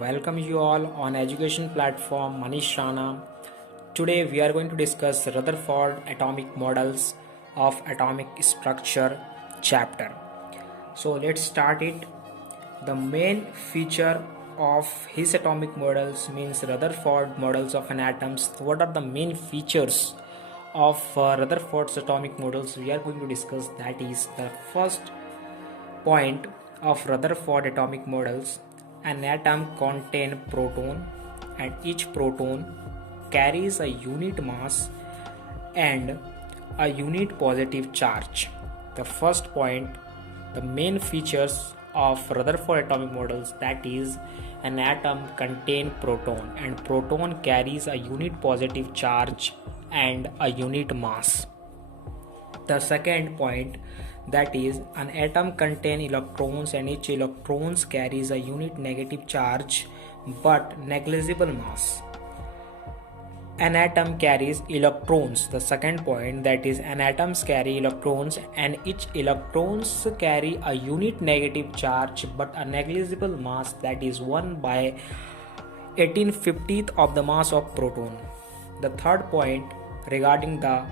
welcome you all on education platform Manish Rana. Today we are going to discuss Rutherford atomic models of atomic structure chapter. So let's start it. The main feature of his atomic models means Rutherford models of an atoms. What are the main features of Rutherford's atomic models? We are going to discuss. That is the first point of Rutherford atomic models. An atom contains proton and each proton carries a unit mass and a unit positive charge. The first point, the main features of Rutherford atomic models, that is an atom contains proton and proton carries a unit positive charge and a unit mass. The second point, that is an atom contains electrons and each electrons carries a unit negative charge but negligible mass. An atom carries electrons. The second point, that is an atoms carry electrons and each electrons carry a unit negative charge but a negligible mass, that is 1 by 18/50th of the mass of proton. The third point regarding the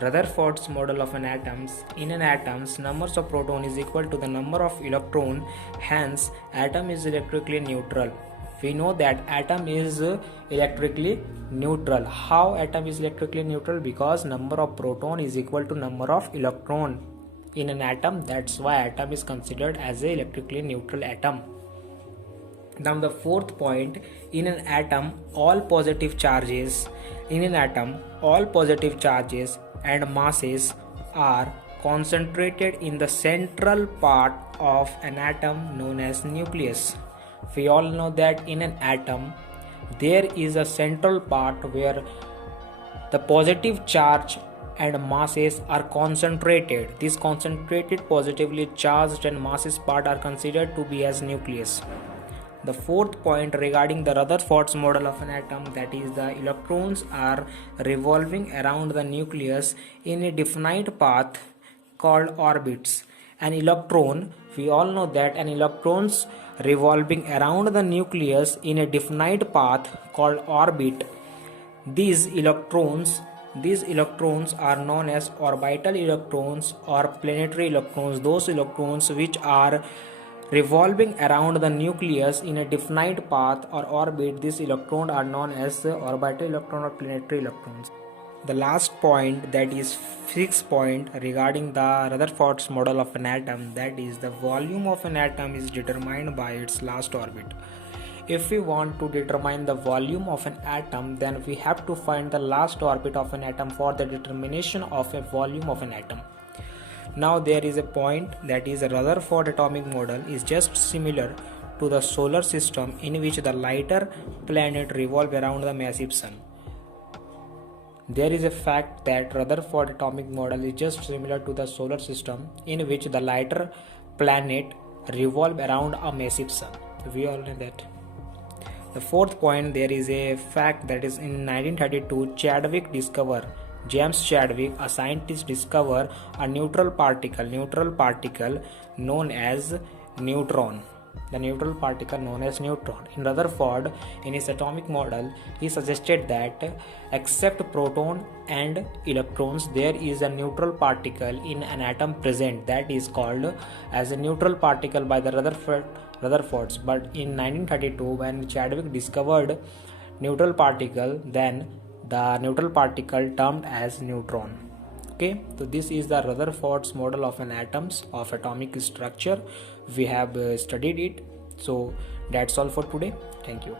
Rutherford's model of an atoms. In an atom's numbers of proton is equal to the number of electron, hence atom is electrically neutral. We know that atom is electrically neutral. How atom is electrically neutral? Because number of proton is equal to number of electron in an atom. That's why atom is considered as a electrically neutral atom. Now the fourth point, in an atom all positive charges and masses are concentrated in the central part of an atom known as nucleus. We all know that in an atom there is a central part where the positive charge and masses are concentrated. This concentrated positively charged and masses part are considered to be as nucleus. The fourth point regarding the Rutherford's model of an atom, that is the electrons are revolving around the nucleus in a definite path called orbits. An electron, we all know that an electrons revolving around the nucleus in a definite path called orbit. These electrons are known as orbital electrons or planetary electrons. Those electrons which are revolving around the nucleus in a definite path or orbit, these electrons are known as orbital electron or planetary electrons. The last point, that is sixth point regarding the Rutherford's model of an atom, that is the volume of an atom is determined by its last orbit. If we want to determine the volume of an atom, then we have to find the last orbit of an atom for the determination of a volume of an atom. Now there is a point, that is a Rutherford atomic model is just similar to the solar system in which the lighter planet revolve around the massive sun. There is a fact that Rutherford atomic model is just similar to the solar system in which the lighter planet revolve around a massive sun. We all know that. The fourth point, there is a fact that is in 1932 James Chadwick, a scientist, discovered a neutral particle known as neutron. The neutral particle known as neutron. In Rutherford, in his atomic model, he suggested that except proton and electrons, there is a neutral particle in an atom present, that is called as a neutral particle by the Rutherfords. But in 1932, when Chadwick discovered neutral particle, then the neutral particle termed as neutron. Okay, so this is the Rutherford's model of an atoms of atomic structure. We have studied it. So that's all for today. Thank you.